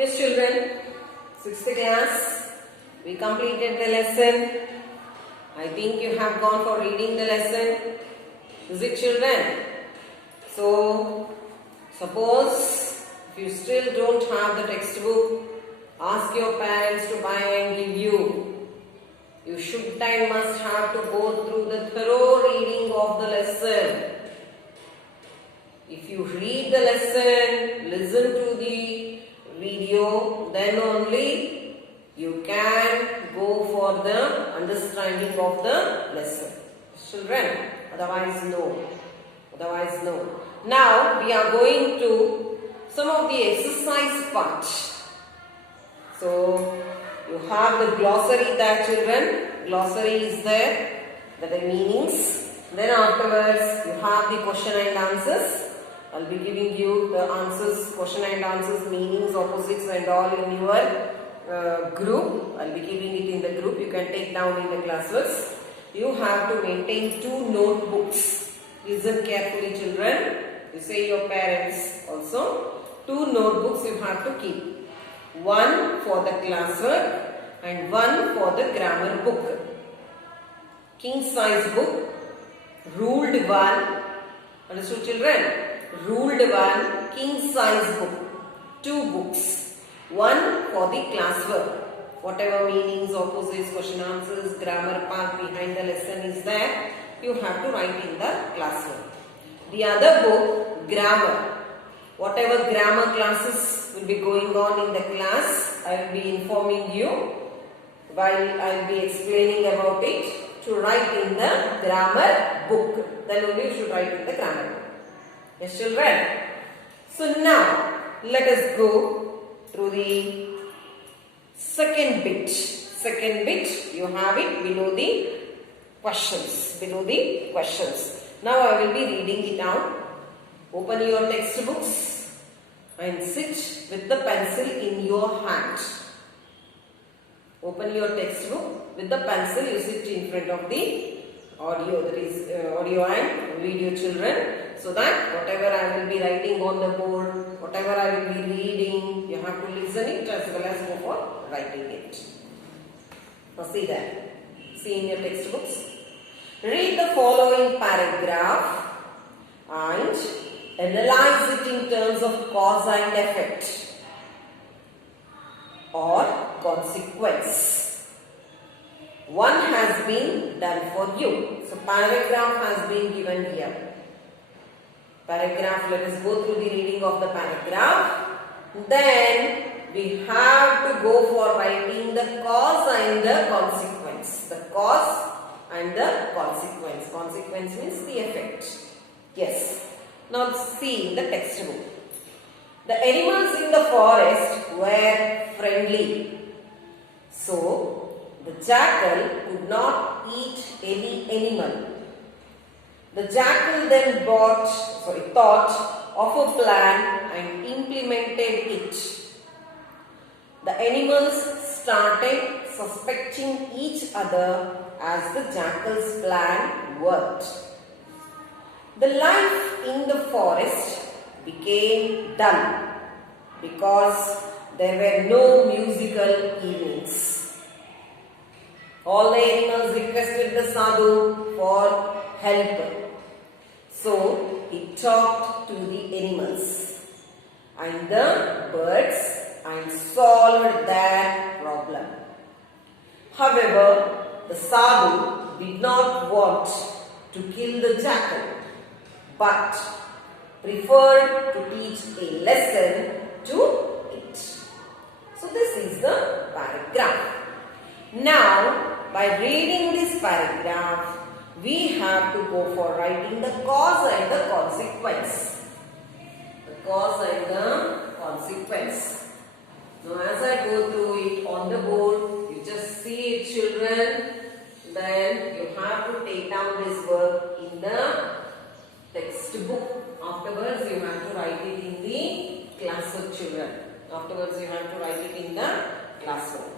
Yes, children, 6th class, we completed the lesson. I think you have gone for reading the lesson. Is it, children? So, suppose if you still don't have the textbook, ask your parents to buy and give you. You should and must have to go through the thorough reading of the lesson. If you read the lesson, listen to the video, then only you can go for the understanding of the lesson. Children, otherwise no. Now we are going to some of the exercise part. So you have the glossary there, children. Glossary is there. That are meanings. Then afterwards you have the question and answers. I'll be giving you the answers, question and answers, meanings, opposites and all in your group. I'll be giving it in the group. You can take down in the classworks. You have to maintain 2 notebooks. Listen carefully, children. You say your parents also. 2 notebooks you have to keep. 1 for the classwork and 1 for the grammar book. King size book, ruled 1. Understood, children? Ruled 1, king size book. 2 books. 1 for the classwork. Whatever meanings, opposites, question answers, grammar part behind the lesson is there, you have to write in the classwork. The other book, grammar. Whatever grammar classes will be going on in the class, I will be informing you while I will be explaining about it to write in the grammar book. Then only you should write in the grammar book. Yes, children. So now let us go through the second bit. Second bit, you have it below the questions. Now I will be reading it out. Open your textbooks and sit with the pencil in your hand. Open your textbook with the pencil. You sit in front of the audio, that is audio and video, children. So that whatever I will be writing on the board, whatever I will be reading, you have to listen it as well as go for writing it. Now see that. See in your textbooks. Read the following paragraph and analyze it in terms of cause and effect or consequence. One has been done for you. So paragraph has been given here. Paragraph, let us go through the reading of the paragraph. Then we have to go for writing the cause and the consequence. The cause and the consequence. Consequence means the effect. Yes. Now see in the textbook. The animals in the forest were friendly. So the jackal could not eat any animal. The jackal then thought of a plan and implemented it. The animals started suspecting each other as the jackal's plan worked. The life in the forest became dull because there were no musical evenings. All the animals requested the sadhu for help. So he talked to the animals and the birds and solved their problem. However, the sadhu did not want to kill the jackal but preferred to teach a lesson to it. So this is the paragraph. Now, by reading this paragraph, we have to go for writing the cause and the consequence. The cause and the consequence. Now as I go through it on the board, you just see it, children. Then you have to take down this work in the textbook. Afterwards you have to write it in the classwork, children. Afterwards you have to write it in the classwork.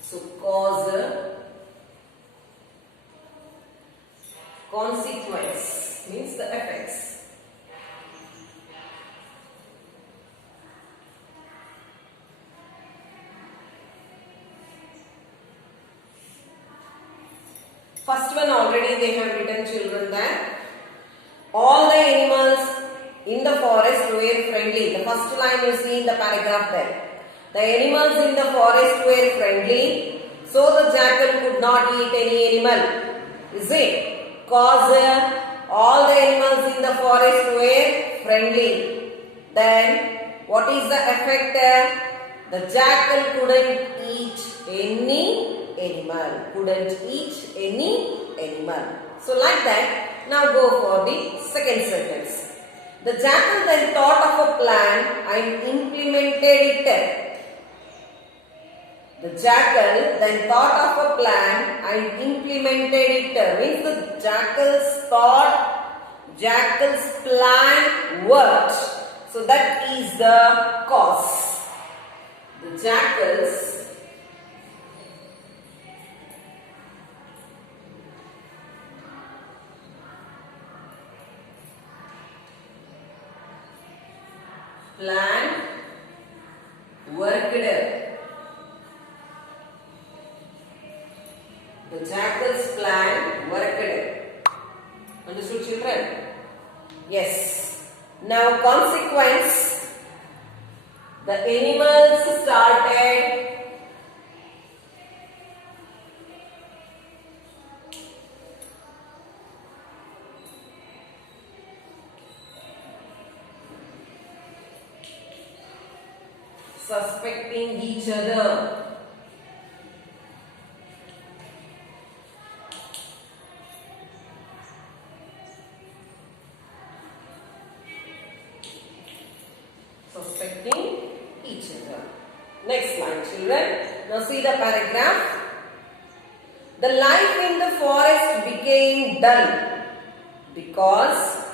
So cause, consequence means the effects. First one already they have written, children, that all the animals in the forest were friendly. The first line you see in the paragraph there. The animals in the forest were friendly, so the jackal could not eat any animal. Is it? Cause all the animals in the forest were friendly. Then what is the effect? The jackal couldn't eat any animal. Couldn't eat any animal. So like that, now go for the second sentence. The jackal then thought of a plan and implemented it. The jackal then thought of a plan and implemented it. Means the jackal's plan worked. So that is the cause. The jackal's plan worked. The jackal's plan worked. Understood, children? Yes. Now consequence. The animals started suspecting each other. Suspecting each other. Next line, children. Now see the paragraph. The life in the forest became dull because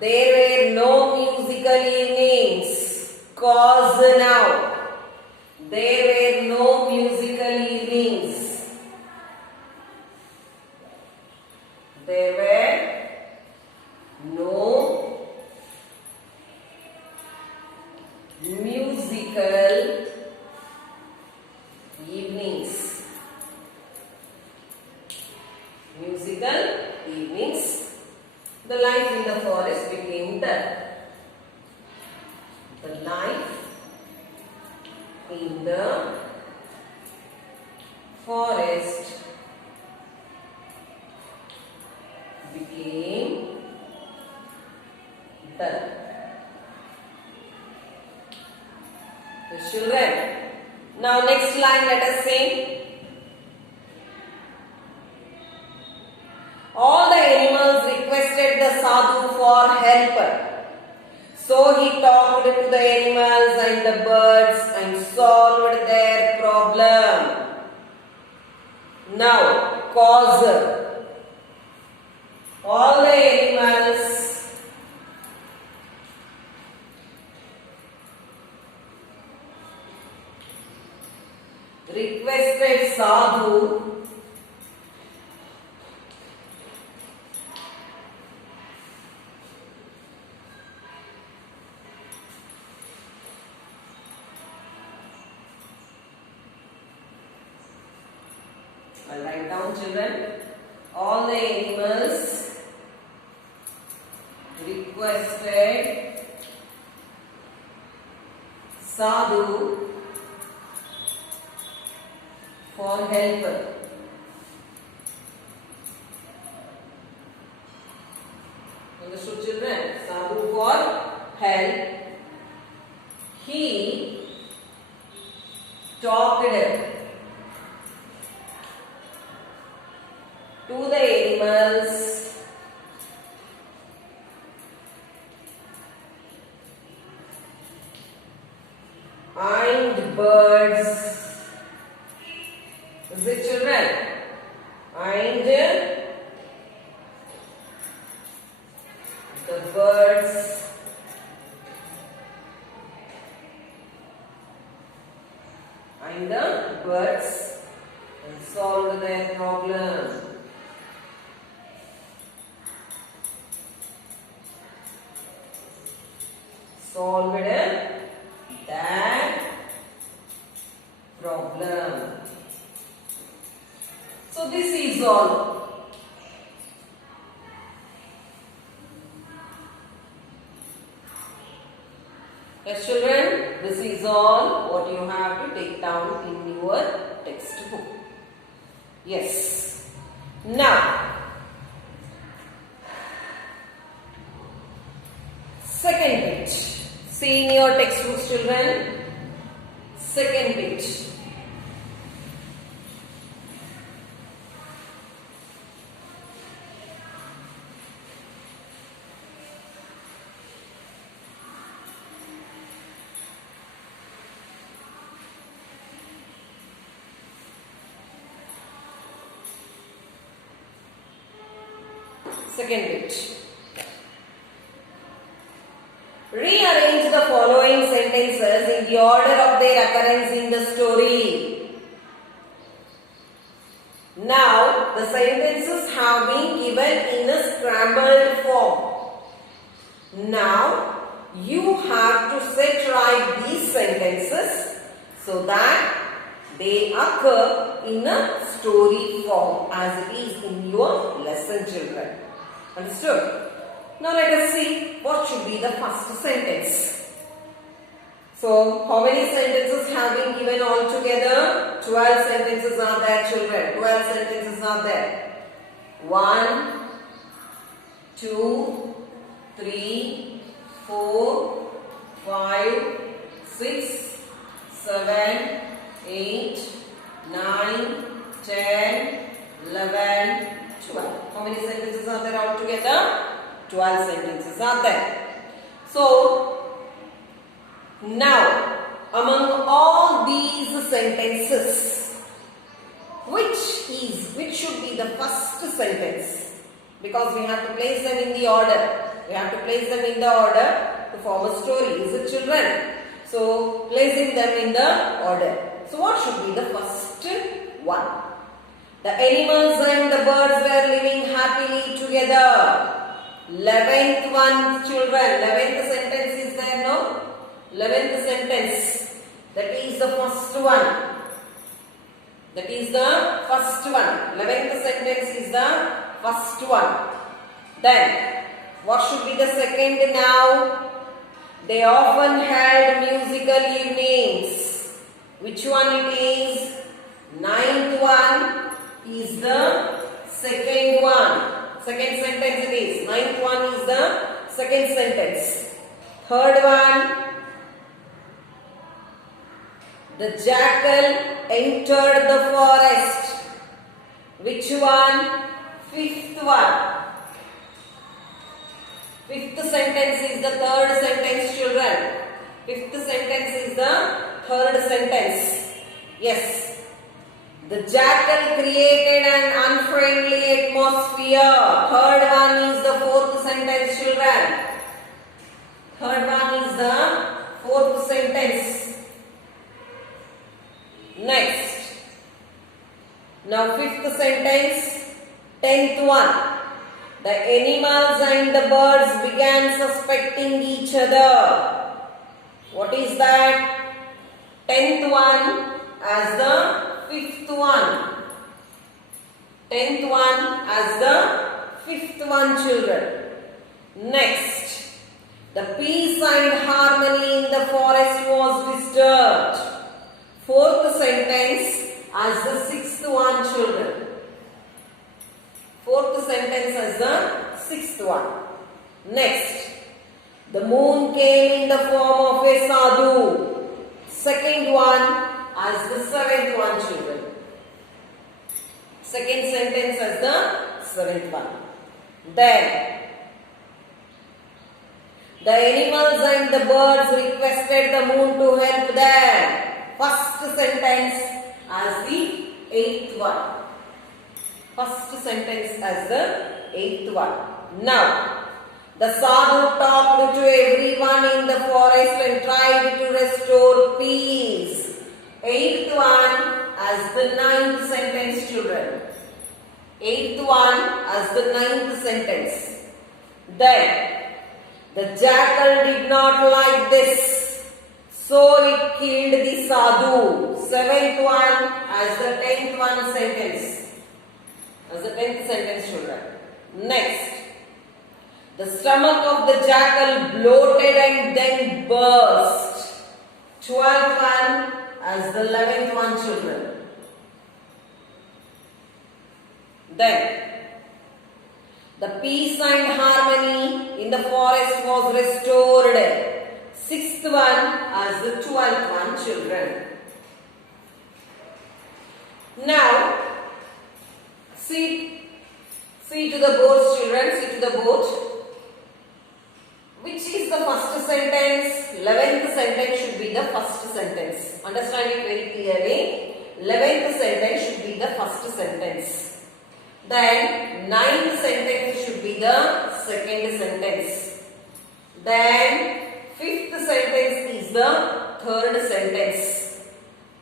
there were no musical evenings. Cause now. There were no musical evenings. There were no musical evenings. Musical evenings. The life in the forest became dull. The life in the forest became dull. The children. Now next line let us sing. All the animals requested the sadhu for help. So he talked to the animals and the birds and solved their problem. Now, cause. All the animals requested sadhu I'll write down, children. All the animals requested sadhu for help. Understood, children? Sadhu for help. He talked to the animals and birds. Is it, children? And the birds and solved their problem. Solved that problem. So this is all. all what you have to take down in your textbook. Yes. Now, second page. See in your textbooks, children. Second page. Second page. Rearrange the following sentences in the order of their occurrence in the story. Now, the sentences have been given in a scrambled form. Now, you have to set right these sentences so that they occur in a story form as it is in your lesson, children. Understood? Now let us see what should be the first sentence. So, how many sentences have been given altogether? 12 sentences are there, children. 12 sentences are there. 1, 2, 3, 4, 5, 6, 7, 8, 9, 10, 11, 12. How many sentences are there altogether? 12 sentences are there. So, now, among all these sentences, which should be the first sentence? Because we have to place them in the order. We have to place them in the order to form a story. Is it, children? So, placing them in the order. So, what should be the first one? The animals and the birds were living happily together. 11th one, children. 11th sentence is there, no? 11th sentence. That is the first one. That is the first one. 11th sentence is the first one. Then, what should be the second now? They often held musical evenings. Which one it is? 9th one is the second one. Second sentence it is. 9th one is the second sentence. Third one. The jackal entered the forest. Which one? 5th one. 5th sentence is the third sentence, children. 5th sentence is the third sentence. Yes. The jackal created an unfriendly atmosphere. Third one is the fourth sentence, children. Third one is the fourth sentence. Next. Now 5th sentence, 10th one. The animals and the birds began suspecting each other. What is that? 10th one as the 5th one. 10th one as the 5th one, children. Next. The peace and harmony in the forest was disturbed. 4th sentence as the 6th one, children. 4th sentence as the 6th one. Next. The moon came in the form of a sadhu. Second one as the 7th one, children. Second sentence as the 7th one. Then, the animals and the birds requested the moon to help them. First sentence as the 8th one. First sentence as the 8th one. Now, the sadhu talked to everyone in the forest and tried to restore peace. 8th one as the 9th sentence, children. 8th one as the 9th sentence. Then, the jackal did not like this, so it killed the sadhu. 7th one as the 10th one sentence. As the 10th sentence, children. Next. The stomach of the jackal bloated and then burst. 12th one as the 11th one, children. Then the peace and harmony in the forest was restored. 6th one as the 12th one, children. Now see to the board, children. See to the board. Which is the first sentence? 11th sentence should be the first sentence. Understand it very clearly. 11th sentence should be the first sentence. Then 9th sentence should be the second sentence. Then 5th sentence is the third sentence.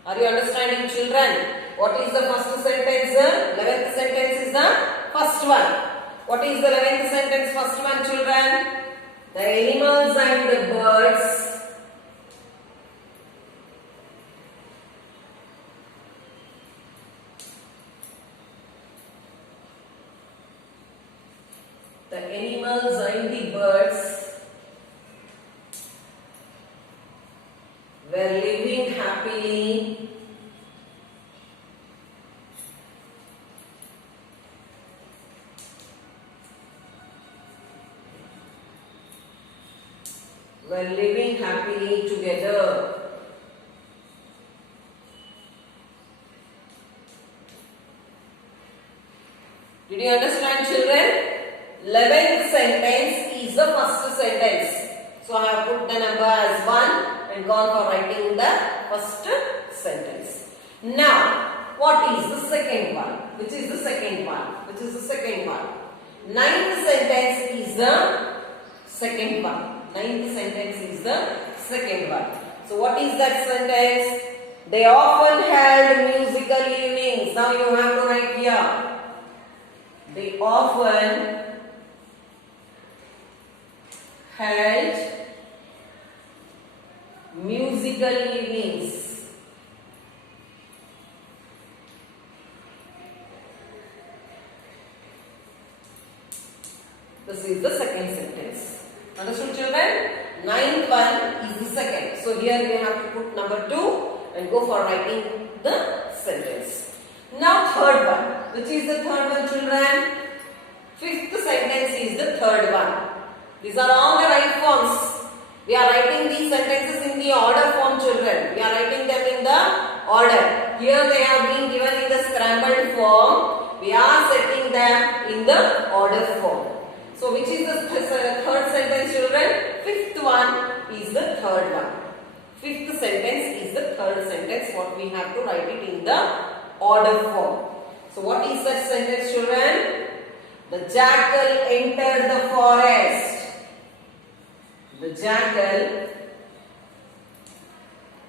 Are you understanding, children? What is the first sentence? 11th sentence is the first one. What is the 11th sentence first one, children? The animals and the birds were living happily together. Did you understand, children? 11th sentence is the first sentence. So I have put the number as 1 and gone for writing the first sentence. Now, what is the second one? Which is the second one? 9th sentence is the second one. 9th sentence is the second one. So what is that sentence? They often held musical evenings. Now you have to write here. They often held musical evenings. This is the second sentence. Understood, children? 9th one is the second. So here we have to put number 2 and go for writing the sentence. Now third one. Which is the third one, children? 5th sentence is the third one. These are all the right forms. We are writing these sentences in the order form, children. We are writing them in the order. Here they have been given in the scrambled form. We are setting them in the order form. So which is the third sentence, children? 5th one is the third one. 5th sentence is the third sentence. What we have to write it in the order form. So what is that sentence, children? The jackal entered the forest. The jackal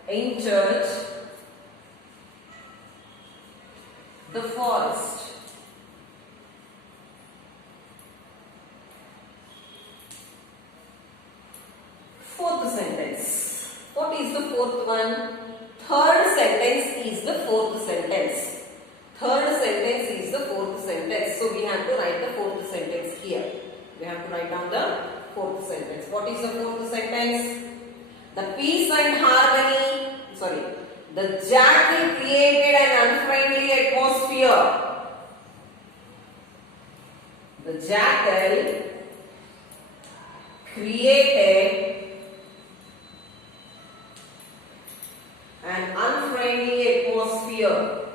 entered the forest. Fourth sentence. What is the fourth one? Third sentence is the fourth sentence. Third sentence is the fourth sentence. So we have to write the fourth sentence here. We have to write down the fourth sentence. What is the fourth sentence? The peace and harmony, the jackal created an unfriendly atmosphere. The jackal created an unfriendly atmosphere.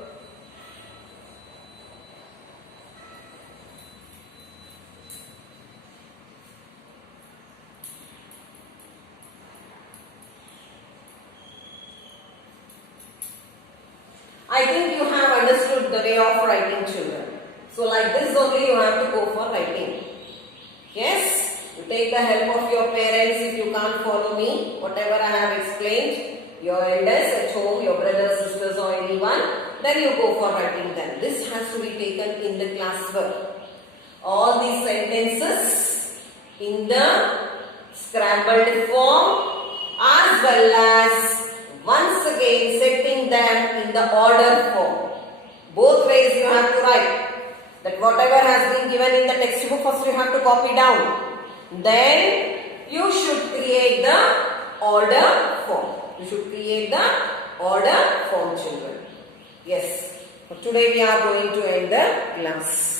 I think you have understood the way of writing, children. So like this only you have to go for writing. Yes? You take the help of your parents if you can't follow me. Whatever I have explained, your elders at home, your brothers, sisters or anyone, then you go for writing them. This has to be taken in the classwork. All these sentences in the scrambled form as well as once again setting them in the order form. Both ways you have to write. That whatever has been given in the textbook, first you have to copy down. Then you should create the order form. You should create the order form, children. Yes. For today we are going to end the class.